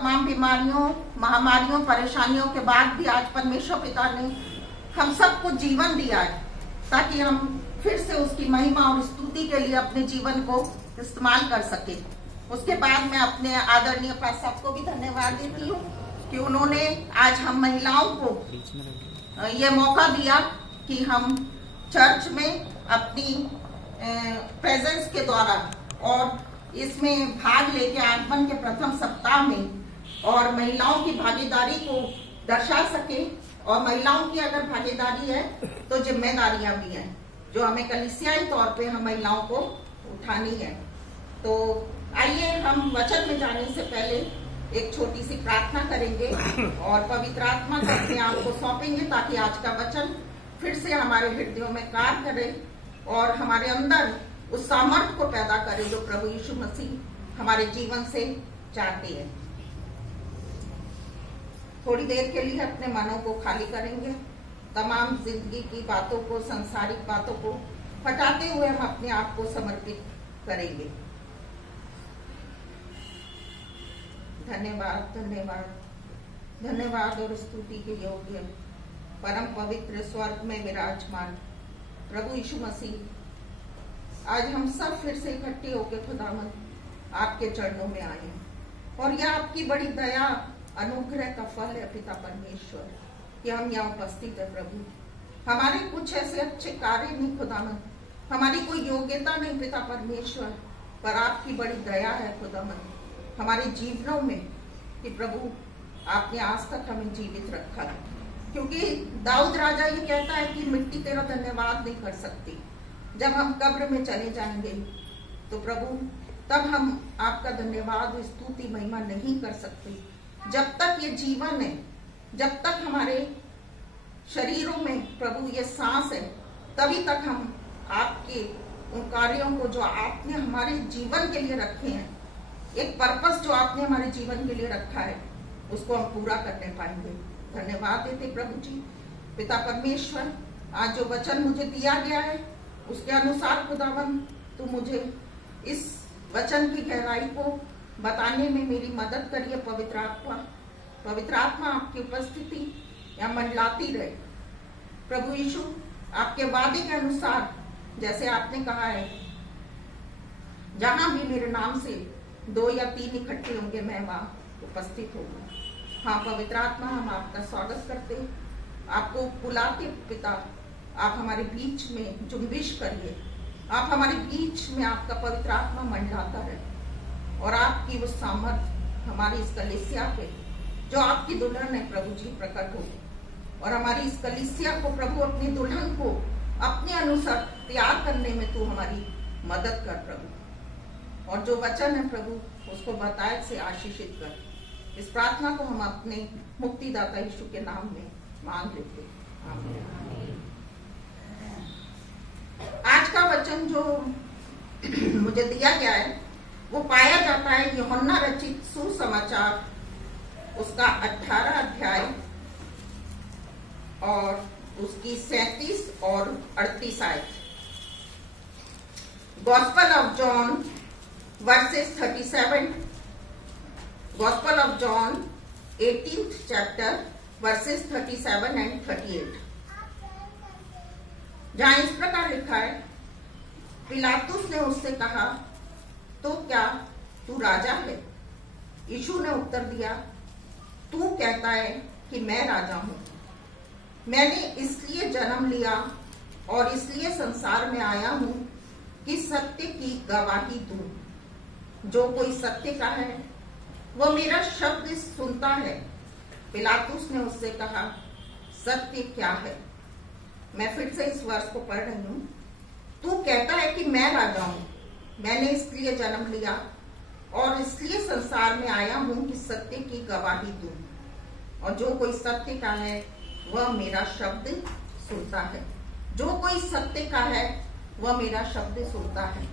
तमाम बीमारियों, महामारियों, परेशानियों के बाद भी आज परमेश्वर पिता ने हम सबको जीवन दिया है ताकि हम फिर से उसकी महिमा और स्तुति के लिए अपने जीवन को इस्तेमाल कर सके। उसके बाद मैं अपने आदरणीय पास साहब को भी धन्यवाद देती हूँ कि उन्होंने आज हम महिलाओं को ये मौका दिया कि हम चर्च में अपनी प्रेजेंस के द्वारा और इसमें भाग लेके आगमन के प्रथम सप्ताह में और महिलाओं की भागीदारी को दर्शा सके। और महिलाओं की अगर भागीदारी है तो जिम्मेदारियां भी हैं जो हमें कलीसियाई तौर पे हम महिलाओं को उठानी है। तो आइए हम वचन में जाने से पहले एक छोटी सी प्रार्थना करेंगे और पवित्र आत्मा को अपने आप को सौंपेंगे ताकि आज का वचन फिर से हमारे हृदयों में कार्य करे और हमारे अंदर उस सामर्थ्य को पैदा करे जो प्रभु यीशु मसीह हमारे जीवन से चाहते हैं। थोड़ी देर के लिए अपने मनों को खाली करेंगे, तमाम जिंदगी की बातों को, सांसारिक बातों को हटाते हुए हम अपने आप को समर्पित करेंगे। धन्यवाद, धन्यवाद, धन्यवाद और स्तुति के योग्य परम पवित्र स्वर्ग में विराजमान प्रभु यीशु मसीह, आज हम सब फिर से इकट्ठे होकर खुदावंद आपके चरणों में आए हैं और यह आपकी बड़ी दया अनुग्रह का फल है पिता परमेश्वर कि हम यहाँ उपस्थित है। प्रभु हमारे कुछ ऐसे अच्छे कार्य नहीं खुदावंद, हमारी कोई योग्यता नहीं पिता परमेश्वर, पर आपकी बड़ी दया है खुदावंद हमारे जीवनों में कि प्रभु आपने आज तक हमें जीवित रखा है। क्योंकि दाऊद राजा ये कहता है कि मिट्टी तेरा धन्यवाद नहीं कर सकती। जब हम कब्र में चले जाएंगे तो प्रभु तब हम आपका धन्यवाद, स्तुति, महिमा नहीं कर सकते। जब तक ये जीवन है, जब तक हमारे शरीरों में प्रभु ये सांस है, तभी तक हम आपके उन कार्यों को जो आपने हमारे जीवन के लिए रखे हैं, एक पर्पस जो आपने हमारे जीवन के लिए रखा है, उसको हम पूरा करने पाएंगे। धन्यवाद देते प्रभु जी। पिता परमेश्वर, आज जो वचन मुझे दिया गया है उसके अनुसार खुदावंद तू मुझे इस वचन की गहराई को बताने में मेरी मदद करिए। पवित्र आत्मा आपकी उपस्थिति यहाँ मंडलाती रहे। प्रभु यीशु, आपके वादे के अनुसार जैसे आपने कहा है, जहां भी मेरे नाम से 2 या 3 इकट्ठे होंगे मैं वहां उपस्थित होंगे। हाँ पवित्र आत्मा, हम आपका स्वागत करते, आपको बुलाते पिता, आप हमारे बीच में जुम्बिश करिए, आप हमारे बीच में आपका पवित्र आत्मा मंडलाता रहे और आपकी वो सामर्थ हमारी इस कलीसिया पे जो आपकी दुल्हन है प्रभु जी प्रकट हो और हमारी इस कलीसिया को प्रभु अपनी दुल्हन को अपने अनुसार तैयार करने में तू हमारी मदद कर प्रभु। और जो वचन है प्रभु उसको बताए से आशीषित कर। इस प्रार्थना को हम अपने मुक्तिदाता यीशु के नाम में मांग लेते हैं, आमीन। आज का वचन जो मुझे दिया गया है वो पाया जाता है यूहन्ना रचित सुसमाचार उसका 18 अध्याय और उसकी 37 और 38 आयत। Gospel of John versus 37, Gospel of John 18th chapter verses 37 and 38, जहां इस प्रकार लिखा है, पिलातुस ने उससे कहा, तो क्या तू राजा है? यीशु ने उत्तर दिया, तू कहता है कि मैं राजा हूं। मैंने इसलिए जन्म लिया और इसलिए संसार में आया हूं कि सत्य की गवाही दूं। जो कोई सत्य का है वो मेरा शब्द सुनता है। पिलातुस ने उससे कहा, सत्य क्या है? मैं फिर से इस वर्ष को पढ़ रही हूँ। तू कहता है कि मैं राजा हूँ। मैंने इसलिए जन्म लिया और इसलिए संसार में आया हूँ कि सत्य की गवाही दूं। और जो कोई सत्य का है वह मेरा शब्द सुनता है। जो कोई सत्य का है वह मेरा शब्द सुनता है।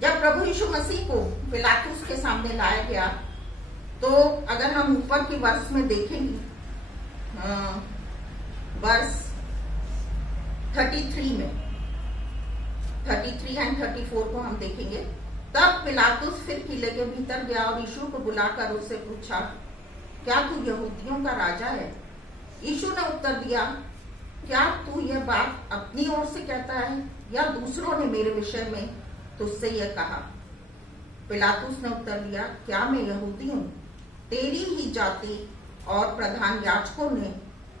जब प्रभु यीशु मसीह को पिलातुस के सामने लाया गया तो अगर हम ऊपर की वर्ष में देखेंगे, वर्ष 33 में 33 एंड 34 को हम देखेंगे तब पिलातुस फिर किले के भीतर गया और यीशु को बुलाकर उससे पूछा, क्या तू यहूदियों का राजा है? यीशु ने उत्तर दिया, क्या तू यह बात अपनी ओर से कहता है या दूसरों ने मेरे विषय में तुझसे यह कहा? पिलातुस ने उत्तर दिया, क्या मैं यहूदी हूँ? तेरी ही जाति और प्रधान याजकों ने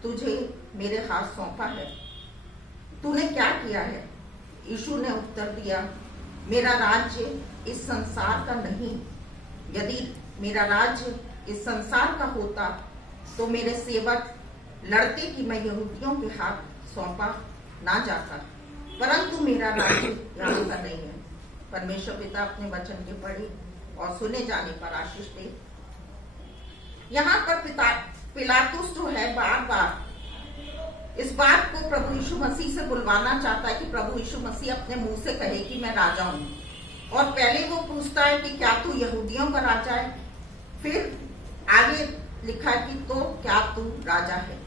तुझे मेरे हाथ सौंपा है। तूने क्या किया है? यीशु ने उत्तर दिया, मेरा राज्य इस संसार का नहीं। यदि मेरा राज्य इस संसार का होता तो मेरे सेवक लड़ते कि मैं यहूदियों के हाथ सौंपा ना जाता, परंतु मेरा राज्य यहाँ का नहीं है। परमेश्वर पिता अपने वचन के पढ़े और सुने जाने पर आशीष दे। यहाँ पर पिलातुस जो है बार बार इस बात को प्रभु यीशु मसीह से बुलवाना चाहता है कि प्रभु यीशु मसीह अपने मुंह से कहे कि मैं राजा हूँ। और पहले वो पूछता है कि क्या तू यहूदियों का राजा है? फिर आगे लिखा है कि तो क्या तू राजा है?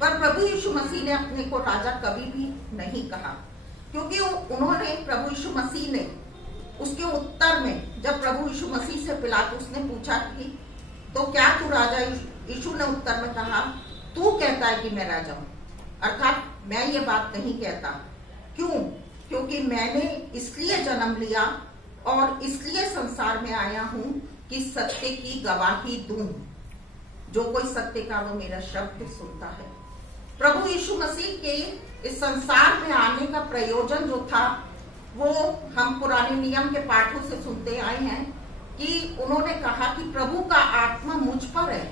पर प्रभु यीशु मसीह ने अपने को राजा कभी भी नहीं कहा, क्योंकि उन्होंने प्रभु यीशु मसीह ने उसके उत्तर में जब प्रभु यीशु मसीह से पिलातुस ने पूछा कि तो क्या तू राजा? यीशु ने उत्तर में कहा, तू कहता है कि मैं राजा हूँ, अर्थात मैं ये बात नहीं कहता। क्यों? क्योंकि मैंने इसलिए जन्म लिया और इसलिए संसार में आया हूँ कि सत्य की गवाही दूं। जो कोई सत्य का वो मेरा शब्द सुनता है। प्रभु यीशु मसीह के इस संसार में आने का प्रयोजन जो था वो हम पुराने नियम के पाठों से सुनते आए हैं कि उन्होंने कहा कि प्रभु का आत्मा मुझ पर है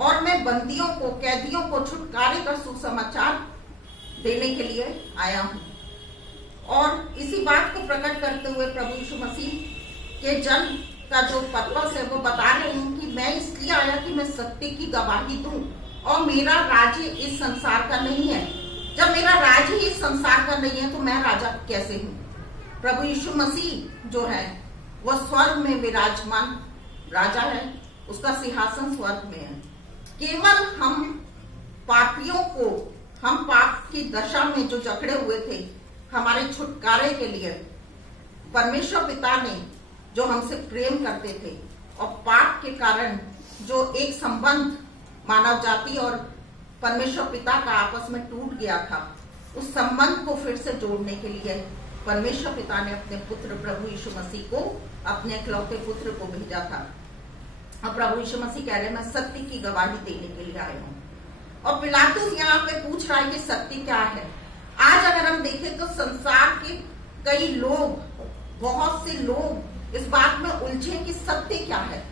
और मैं बंदियों को, कैदियों को छुटकारे का सुसमाचार देने के लिए आया हूँ। और इसी बात को प्रकट करते हुए प्रभु यीशु मसीह के जन्म का जो पर्पस है वो बता रहे हैं कि मैं इसलिए आया कि मैं सत्य की गवाही दूं और मेरा राज्य इस संसार का नहीं है। जब मेरा राज्य ही इस संसार का नहीं है तो मैं राजा कैसे हूँ? प्रभु यीशु मसीह जो है वह स्वर्ग में विराजमान राजा है, उसका सिंहासन स्वर्ग में है। केवल हम पापियों को, हम पाप की दशा में जो जकड़े हुए थे, हमारे छुटकारे के लिए परमेश्वर पिता ने जो हमसे प्रेम करते थे और पाप के कारण जो एक संबंध मानव जाति और परमेश्वर पिता का आपस में टूट गया था, उस संबंध को फिर से जोड़ने के लिए परमेश्वर पिता ने अपने पुत्र प्रभु यीशु मसीह को, अपने इकलौते पुत्र को भेजा था। और प्रभु यीशु मसीह कह रहे मैं सत्य की गवाही देने के लिए आया हूँ। और पिलातुस यहाँ पे पूछ रहा है कि सत्य क्या है। आज अगर हम देखें तो संसार के कई लोग, बहुत से लोग इस बात में उलझे कि सत्य क्या है,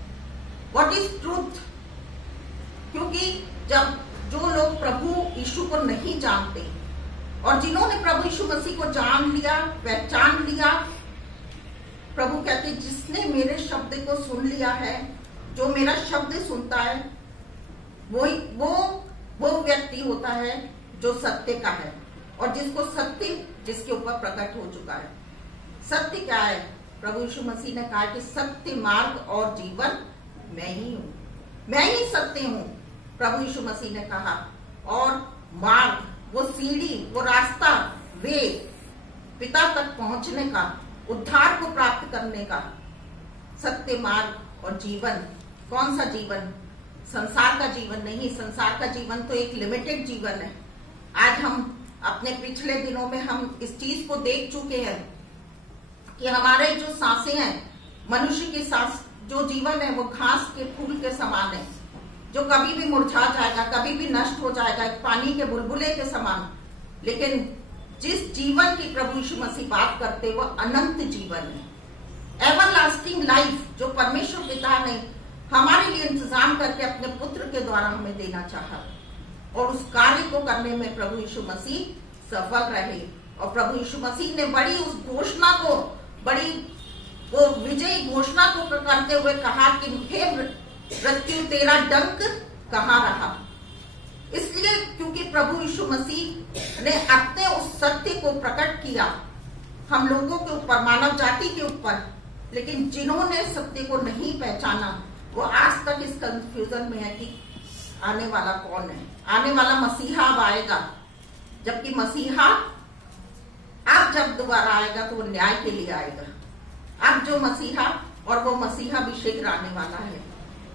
व्हाट इज ट्रूथ। क्योंकि जब जो लोग प्रभु यीशु को नहीं जानते और जिन्होंने प्रभु यीशु मसीह को जान लिया, पहचान लिया, प्रभु कहते जिसने मेरे शब्द को सुन लिया है, जो मेरा शब्द सुनता है, वो व्यक्ति होता है जो सत्य का है और जिसको सत्य जिसके ऊपर प्रकट हो चुका है। सत्य क्या है? प्रभु यीशु मसीह ने कहा कि सत्य, मार्ग और जीवन मैं ही हूँ, मैं ही सत्य हूँ। प्रभु यीशु मसीह ने कहा और मार्ग, वो सीढ़ी, वो रास्ता, वे पिता तक पहुंचने का, उद्धार को प्राप्त करने का, सत्य, मार्ग और जीवन। कौन सा जीवन? संसार का जीवन नहीं। संसार का जीवन तो एक लिमिटेड जीवन है। आज हम अपने पिछले दिनों में हम इस चीज को देख चुके हैं कि हमारे जो सांसें हैं, मनुष्य की सांस, जो जीवन है वो घास के फूल के समान है, जो कभी भी मुरझा जाएगा, कभी भी नष्ट हो जाएगा, पानी के बुलबुले के समान। लेकिन जिस जीवन की प्रभु यीशु मसीह बात करते वो अनंत जीवन है, एवरलास्टिंग लाइफ, जो परमेश्वर पिता ने हमारे लिए इंतजाम करके अपने पुत्र के द्वारा हमें देना चाहा। और उस कार्य को करने में प्रभु यीशु मसीह सफल रहे। और प्रभु यीशु मसीह ने बड़ी उस घोषणा को, बड़ी वो विजयी घोषणा को करते हुए कहा कि हे मृत्यु तेरा डंक कहाँ रहा। इसलिए क्योंकि प्रभु यीशु मसीह ने अपने उस सत्य को प्रकट किया हम लोगों के ऊपर, मानव जाति के ऊपर। लेकिन जिन्होंने सत्य को नहीं पहचाना वो आज तक इस कंफ्यूजन में है कि आने वाला कौन है। आने वाला मसीहा अब आएगा, जबकि मसीहा अब जब दोबारा आएगा तो वो न्याय के लिए आएगा। अब जो मसीहा और वो मसीहा भी शीघ्र आने वाला है।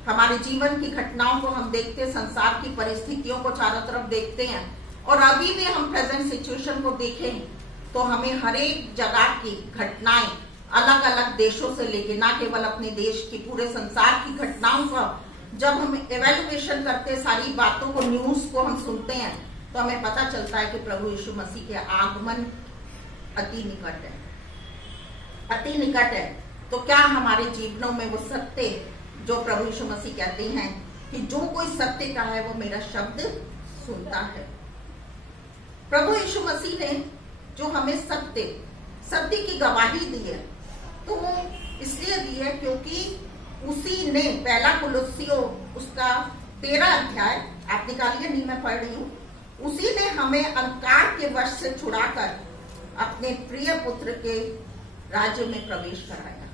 हमारे जीवन की घटनाओं को हम देखते हैं, संसार की परिस्थितियों को चारों तरफ देखते हैं, और अभी भी हम प्रेजेंट सिचुएशन को देखें तो हमें हर एक जगह की घटनाएं अलग अलग देशों से लेके, ना केवल अपने देश की, पूरे संसार की घटनाओं का जब हम एवेल्युएशन करते हैं, सारी बातों को, न्यूज को हम सुनते हैं, तो हमें पता चलता है कि प्रभु यीशु मसीह के आगमन अति निकट है, अति निकट है। तो क्या हमारे जीवनों में वो सत्य जो प्रभु यीशु मसीह कहते हैं कि जो कोई सत्य का है वो मेरा शब्द सुनता है। प्रभु यीशु मसीह ने जो हमें सत्य की गवाही दी है, तो वो इसलिए दी है क्योंकि उसी ने, पहला कुलुस्सियों उसका 13 अध्याय, आप निकालिए, नहीं मैं पढ़ रही हूँ, उसी ने हमें अंधकार के वश से छुड़ाकर अपने प्रिय पुत्र के राज्य में प्रवेश कराया,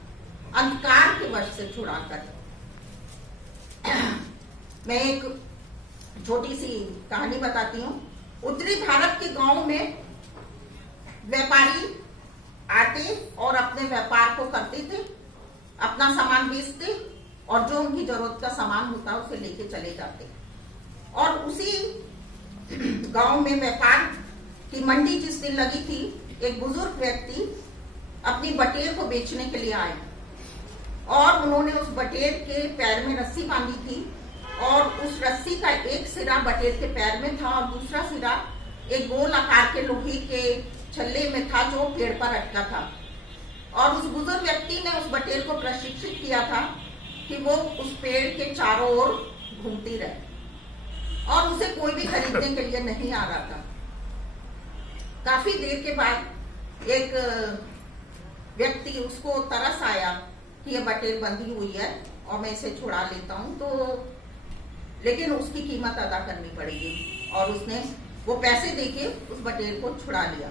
अंधकार के वश से छुड़ाकर। मैं एक छोटी सी कहानी बताती हूँ। उत्तरी भारत के गांव में व्यापारी आते और अपने व्यापार को करते थे, अपना सामान बेचते और जो उनकी जरूरत का सामान होता उसे लेके चले जाते। और उसी गांव में व्यापार की मंडी जिस दिन लगी थी, एक बुजुर्ग व्यक्ति अपनी बटेर को बेचने के लिए आए और उन्होंने उस बटेर के पैर में रस्सी बांधी थी और उस रस्सी का एक सिरा बटेर के पैर में था और दूसरा सिरा एक गोल आकार के लोहे के छल्ले में था जो पेड़ पर अटका था। और उस बुजुर्ग व्यक्ति ने उस बटेर को प्रशिक्षित किया था कि वो उस पेड़ के चारों ओर घूमती रहे और उसे कोई भी खरीदने के लिए नहीं आ रहा था। काफी देर के बाद एक व्यक्ति, उसको तरस आया कि ये बटेर बंधी हुई है और मैं इसे छुड़ा लेता हूँ, तो लेकिन उसकी कीमत अदा करनी पड़ेगी, और उसने वो पैसे देके उस बटेर को छुड़ा लिया,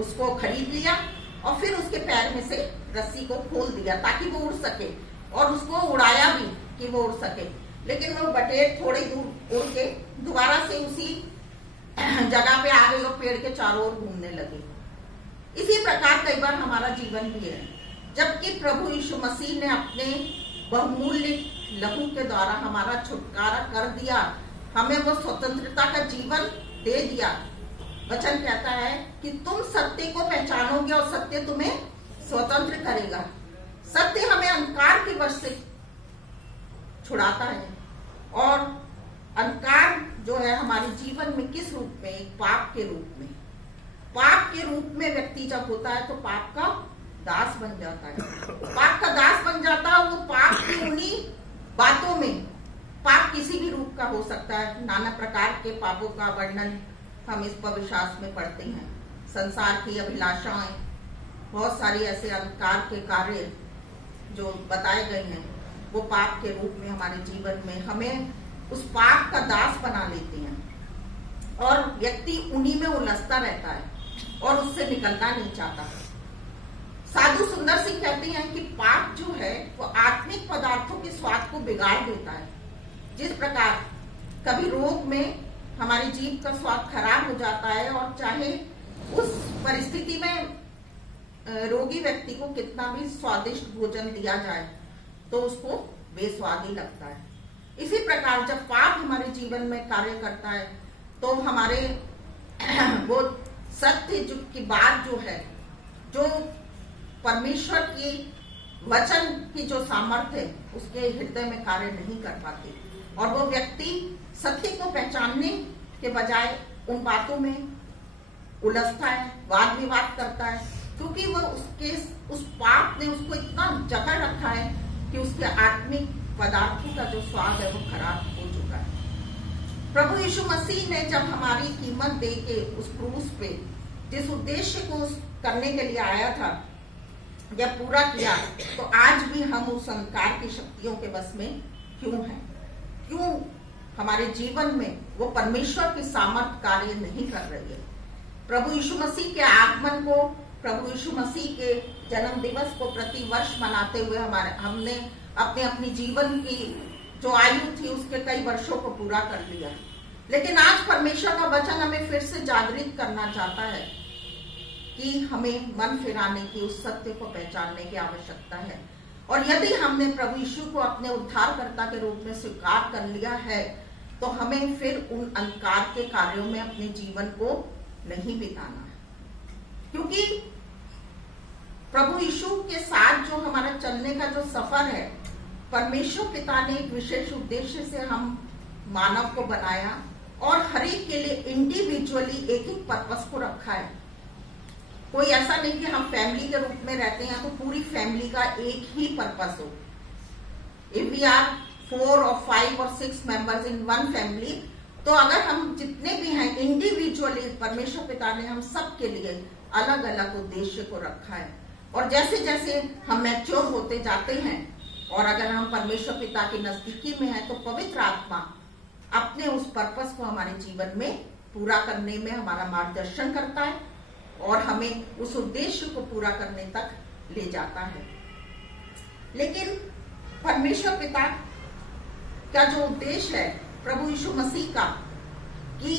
उसको खरीद लिया और फिर उसके पैर में से रस्सी को खोल दिया ताकि वो उड़ सके, और उसको उड़ाया भी कि वो उड़ सके। लेकिन वो बटेर थोड़ी दूर उड़ के दोबारा से उसी जगह पे आ गई और पेड़ के चारों ओर घूमने लगी। इसी प्रकार कई बार हमारा जीवन भी है, जबकि प्रभु यीशु मसीह ने अपने बहुमूल्य लहू के द्वारा हमारा छुटकारा कर दिया, हमें वो स्वतंत्रता का जीवन दे दिया। वचन कहता है कि तुम सत्य को पहचानोगे और सत्य तुम्हें स्वतंत्र करेगा। सत्य हमें अंधकार के वश से छुड़ाता है, और अंधकार जो है हमारे जीवन में किस रूप में, एक पाप के रूप में, पाप के रूप में व्यक्ति जब होता है तो पाप का दास बन जाता है। पाप का दास बन जाता है, वो पाप की उन्हीं बातों में, पाप किसी भी रूप का हो सकता है, नाना प्रकार के पापों का वर्णन हम इस पवित्र शास्त्र में पढ़ते हैं। संसार की अभिलाषाएं, बहुत सारी ऐसे अंधकार के कार्य जो बताए गए हैं, वो पाप के रूप में हमारे जीवन में हमें उस पाप का दास बना लेते हैं और व्यक्ति उन्हीं में उलझता रहता है और उससे निकलना नहीं चाहता। साधु सुंदर सिंह कहते हैं कि पाप जो है वो आत्मिक पदार्थों के स्वाद को बिगाड़ देता है। जिस प्रकार कभी रोग में हमारी जीभ का स्वाद खराब हो जाता है, और चाहे उस परिस्थिति में रोगी व्यक्ति को कितना भी स्वादिष्ट भोजन दिया जाए तो उसको बेस्वाद ही लगता है। इसी प्रकार जब पाप हमारे जीवन में कार्य करता है तो हमारे वो सत्य की बात जो है, जो परमेश्वर की वचन की जो सामर्थ्य है, उसके हृदय में कार्य नहीं कर पाती, और वो व्यक्ति सत्य को पहचानने के बजाय उन बातों में उलझता है, वाद विवाद करता है, क्योंकि वो उस पाप ने उसको इतना जकड़ रखा है कि उसके आत्मिक पदार्थों का जो स्वाद है वो खराब हो चुका है। प्रभु यीशु मसीह ने जब हमारी कीमत दे के उस क्रूस पे जिस उद्देश्य को करने के लिए आया था, जब पूरा किया, तो आज भी हम उस अंधकार की शक्तियों के बस में क्यों हैं? क्यों हमारे जीवन में वो परमेश्वर की सामर्थ कार्य नहीं कर रही है? प्रभु यीशु मसीह के आगमन को, प्रभु यीशु मसीह के जन्म दिवस को प्रति वर्ष मनाते हुए हमने अपने अपनी जीवन की जो आयु थी उसके कई वर्षों को पूरा कर लिया। लेकिन आज परमेश्वर का वचन हमें फिर से जागृत करना चाहता है कि हमें मन फिराने की, उस सत्य को पहचानने की आवश्यकता है। और यदि हमने प्रभु यीशु को अपने उद्धारकर्ता के रूप में स्वीकार कर लिया है, तो हमें फिर उन अंधकार के कार्यों में अपने जीवन को नहीं बिताना है, क्योंकि प्रभु यीशु के साथ जो हमारा चलने का जो सफर है, परमेश्वर पिता ने एक विशेष उद्देश्य से हम मानव को बनाया और हर एक के लिए इंडिविजुअली एक एक पर्पस को रखा है। कोई ऐसा नहीं कि हम फैमिली के रूप में रहते हैं तो पूरी फैमिली का एक ही पर्पस हो। If we are 4 or 5 or 6 members in one family, तो अगर हम जितने भी हैं इंडिविजुअली, परमेश्वर पिता ने हम सब के लिए अलग अलग उद्देश्य को रखा है। और जैसे जैसे हम मैच्योर होते जाते हैं और अगर हम परमेश्वर पिता की नजदीकी में हैं, तो पवित्र आत्मा अपने उस पर्पस को हमारे जीवन में पूरा करने में हमारा मार्गदर्शन करता है और हमें उस उद्देश्य को पूरा करने तक ले जाता है। लेकिन परमेश्वर पिता का जो उद्देश्य है प्रभु यीशु मसीह का, कि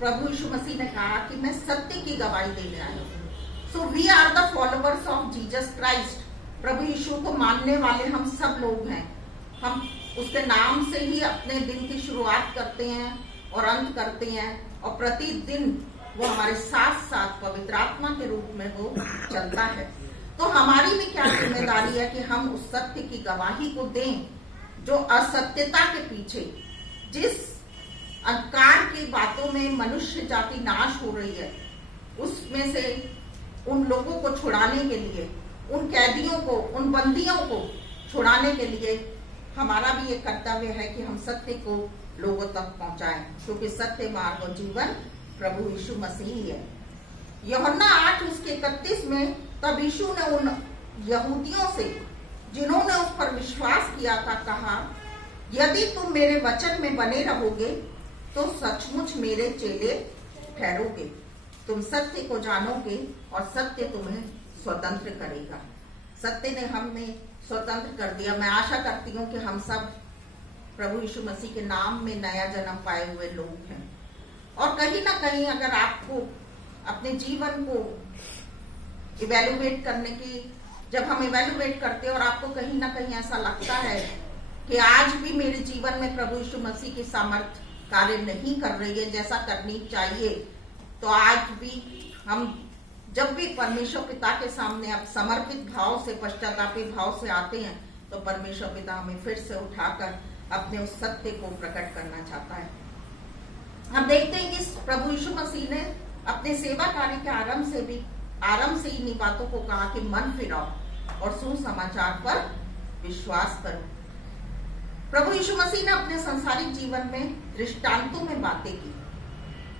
प्रभु यीशु मसीह ने कहा कि मैं सत्य की गवाही देने आया हूं। So we are the followers of Jesus Christ. प्रभु यीशु को मानने वाले हम सब लोग हैं। हम उसके नाम से ही अपने दिन की शुरुआत करते हैं और अंत करते हैं, और प्रतिदिन वो हमारे साथ साथ पवित्र आत्मा के रूप में वो चलता है। तो हमारी भी क्या जिम्मेदारी है कि हम उस सत्य की गवाही को दें, जो असत्यता के पीछे, जिस अंधकार की बातों में मनुष्य जाति नाश हो रही है, उसमें से उन लोगों को छुड़ाने के लिए, उन कैदियों को, उन बंदियों को छुड़ाने के लिए हमारा भी ये कर्तव्य है कि हम सत्य को लोगों तक पहुंचाएं, क्योंकि सत्य, मार्ग और जीवन प्रभु यीशु मसीह ही है। यूहन्ना 8:31 में तब यीशु ने उन यहूदियों से जिन्होंने उस पर विश्वास किया था कहा, यदि तुम मेरे वचन में बने रहोगे तो सचमुच मेरे चेले ठहरोगे, तुम सत्य को जानोगे और सत्य तुम्हें स्वतंत्र करेगा। सत्य ने हमें स्वतंत्र कर दिया। मैं आशा करती हूँ कि हम सब प्रभु यीशु मसीह के नाम में नया जन्म पाए हुए लोग हैं। और कहीं ना कहीं अगर आपको अपने जीवन को इवेल्युएट करने की, जब हम इवेल्युएट करते हैं और आपको कहीं ना कहीं ऐसा लगता है कि आज भी मेरे जीवन में प्रभु यीशु मसीह की सामर्थ कार्य नहीं कर रही है जैसा करनी चाहिए, तो आज भी हम जब भी परमेश्वर पिता के सामने अब समर्पित भाव से, पश्चातापी भाव से आते हैं, तो परमेश्वर पिता हमें फिर से उठाकर अपने उस सत्य को प्रकट करना चाहता है। हम देखते हैं कि प्रभु यीशु मसीह ने अपने सेवा कार्य के आरंभ से इन्हीं बातों को कहा कि मन फिराओ और सुसमाचार पर विश्वास करो। प्रभु यीशु मसीह ने अपने संसारिक जीवन में दृष्टांतों में बातें की।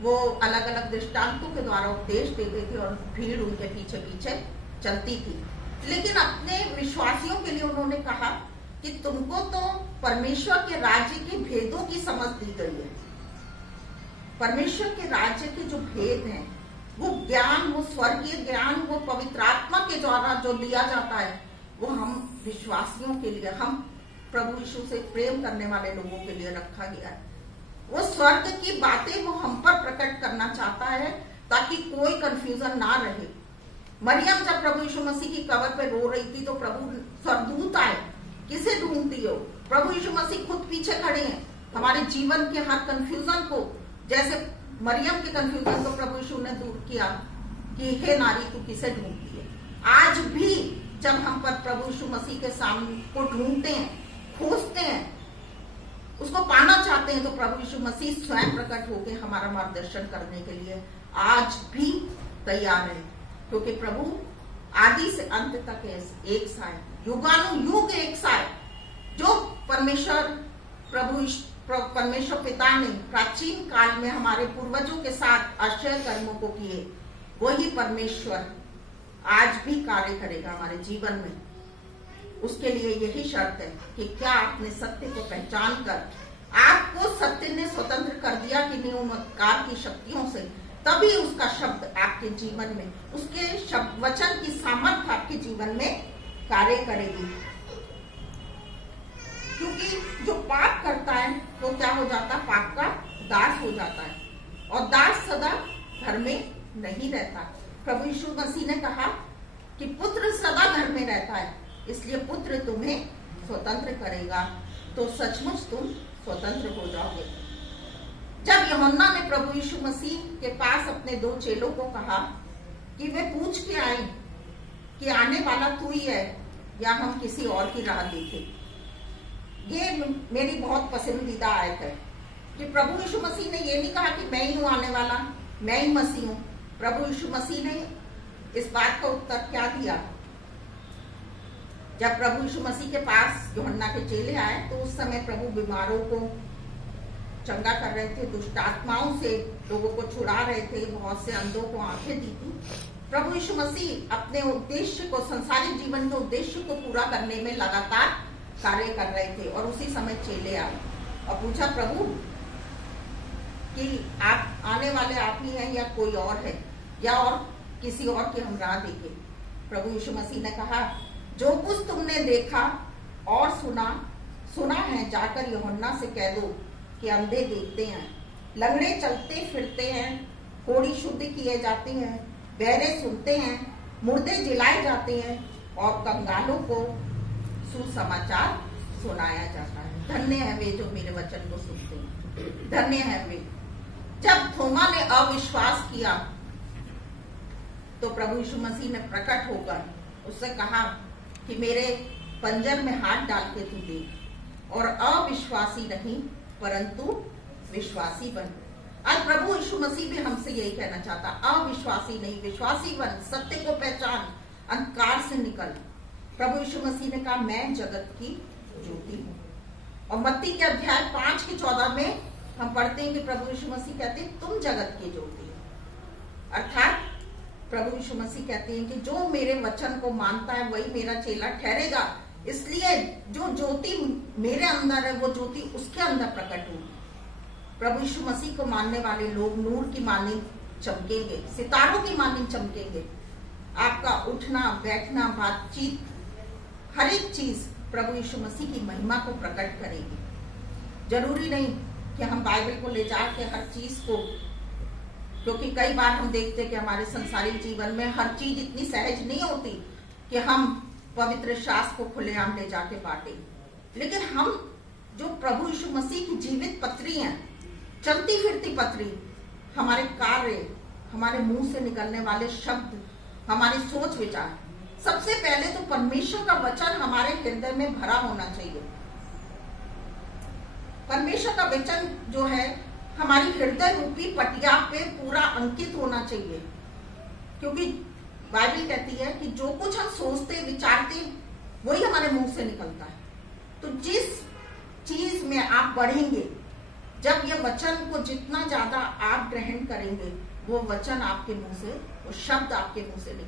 वो अलग अलग दृष्टांतों के द्वारा उपदेश देते थे और भीड़ उनके पीछे पीछे चलती थी। लेकिन अपने विश्वासियों के लिए उन्होंने कहा कि तुमको तो परमेश्वर के राज्य के भेदों की समझ दी गई है। परमेश्वर के राज्य के जो भेद हैं, वो ज्ञान, वो स्वर्गीय ज्ञान, वो पवित्र आत्मा के द्वारा जो दिया जाता है, वो हम विश्वासियों के लिए, हम प्रभु यीशु से प्रेम करने वाले लोगों के लिए रखा गया है। वो स्वर्ग की बातें वो हम पर प्रकट करना चाहता है ताकि कोई कंफ्यूजन ना रहे। मरियम जब प्रभु यीशु मसीह की कब्र पे रो रही थी तो प्रभु स्वर्गदूत आए, किसे ढूंढती हो? प्रभु यीशु मसीह खुद पीछे खड़े हैं। हमारे जीवन के हर कंफ्यूजन को, जैसे मरियम के कंफ्यूजन को प्रभु यीशु ने दूर किया कि हे नारी तू किसे ढूंढती है। आज भी जब हम पर प्रभु यीशु मसीह के सामने को ढूंढते हैं, खोजते हैं, उसको पाना चाहते हैं, तो प्रभु यीशु मसीह स्वयं प्रकट होकर हमारा मार्गदर्शन करने के लिए आज भी तैयार है, क्योंकि प्रभु आदि से अंत तक एक सा है, युगानुयुग एक सा है। जो परमेश्वर पिता ने प्राचीन काल में हमारे पूर्वजों के साथ आश्चर्य कर्मों को किए, वही परमेश्वर आज भी कार्य करेगा हमारे जीवन में। उसके लिए यही शर्त है कि क्या आपने सत्य को पहचान कर, आपको सत्य ने स्वतंत्र कर दिया कि नहीं उन अंधकार की शक्तियों से, तभी उसका शब्द आपके जीवन में, उसके शब्द वचन की सामर्थ्य आपके जीवन में कार्य करेगी। क्योंकि जो पाप करता है वो क्या हो जाता है? पाप का दास हो जाता है, और दास सदा घर में नहीं रहता। प्रभु यीशु मसीह ने कहा कि पुत्र सदा घर में रहता है, इसलिए पुत्र तुम्हें स्वतंत्र करेगा, तो सचमुच तुम स्वतंत्र हो जाओगे। जब यूहन्ना ने प्रभु यीशु मसीह के पास अपने 2 चेलों को कहा कि वे पूछ के आए कि आने वाला तू ही है या हम किसी और की राह देखें। ये मेरी बहुत पसंदीदा आयत है कि प्रभु यीशु मसीह ने ये नहीं कहा कि मैं ही हूं आने वाला, मैं ही मसीह हूं। प्रभु यीशु मसीह ने इस बात का उत्तर क्या दिया? जब प्रभु यीशु मसीह के पास यूहन्ना के चेले आए तो उस समय प्रभु बीमारों को चंगा कर रहे थे, दुष्ट आत्माओं से लोगों को छुड़ा रहे थे, बहुत से अंधों को आंखें दी थी। प्रभु यीशु मसीह अपने उद्देश्य को, संसारिक जीवन के उद्देश्य को पूरा करने में लगातार कार्य कर रहे थे। और उसी समय चेले आए और पूछा, प्रभु कि आप आने वाले आप ही हैं या कोई और है, या और किसी और की हम राह देखें? प्रभु यीशु मसीह ने कहा, जो कुछ तुमने देखा और सुना है, जाकर यूहन्ना से कह दो कि अंधे देखते हैं, लंगड़े चलते फिरते हैं, कोढ़ी शुद्ध किए जाते हैं, बहरे सुनते हैं, मुर्दे जिलाए जाते हैं और कंगालों को सुसमाचार सुनाया जाता है। धन्य है वे जो मेरे वचन को सुनते हैं, धन्य है वे। जब थोमा ने अविश्वास किया तो प्रभु यीशु मसीह ने प्रकट होकर उससे कहा कि मेरे पंजर में हाथ डाल के तू देख, और अविश्वासी नहीं परंतु विश्वासी बन। आज प्रभु यीशु मसीह भी हमसे यही कहना चाहता, अविश्वासी नहीं विश्वासी बन, सत्य को पहचान, अंधकार से निकल। प्रभु यीशु मसीह ने कहा, मैं जगत की ज्योति हूँ। और मत्ती के अध्याय 5 के 14 में हम पढ़ते हैं कि प्रभु यीशु मसीह कहते हैं, तुम जगत की ज्योति हो। अर्थात प्रभु यीशु मसीह कहते हैं कि जो मेरे वचन को मानता है वही मेरा चेला ठहरेगा। इसलिए जो ज्योति मेरे अंदर है वो ज्योति उसके अंदर प्रकट होगी। प्रभु यीशु मसीह को मानने वाले लोग नूर की मानी चमकेंगे, सितारों की मानी चमकेंगे। आपका उठना बैठना, बातचीत, हर एक चीज प्रभु यीशु मसीह की महिमा को प्रकट करेगी। जरूरी नहीं कि हम बाइबल को ले जाके हर चीज को, क्योंकि कई बार हम देखते हैं कि हमारे संसारिक जीवन में हर चीज इतनी सहज नहीं होती कि हम पवित्र शास्त्र को खुलेआम ले जाके बांटे। लेकिन हम जो प्रभु यीशु मसीह की जीवित पत्री हैं, चलती फिरती पत्री, हमारे कार्य, हमारे मुंह से निकलने वाले शब्द, हमारी सोच विचार, सबसे पहले तो परमेश्वर का वचन हमारे हृदय में भरा होना चाहिए। परमेश्वर का वचन जो है हमारी हृदय रूपी पटिया पे पूरा अंकित होना चाहिए, क्योंकि बाइबल कहती है कि जो कुछ हम सोचते विचारते वही हमारे मुंह से निकलता है। तो जिस चीज में आप बढ़ेंगे, जब ये वचन को जितना ज्यादा आप ग्रहण करेंगे, वो वचन आपके मुंह से, वो शब्द आपके मुंह से निकलेंगे।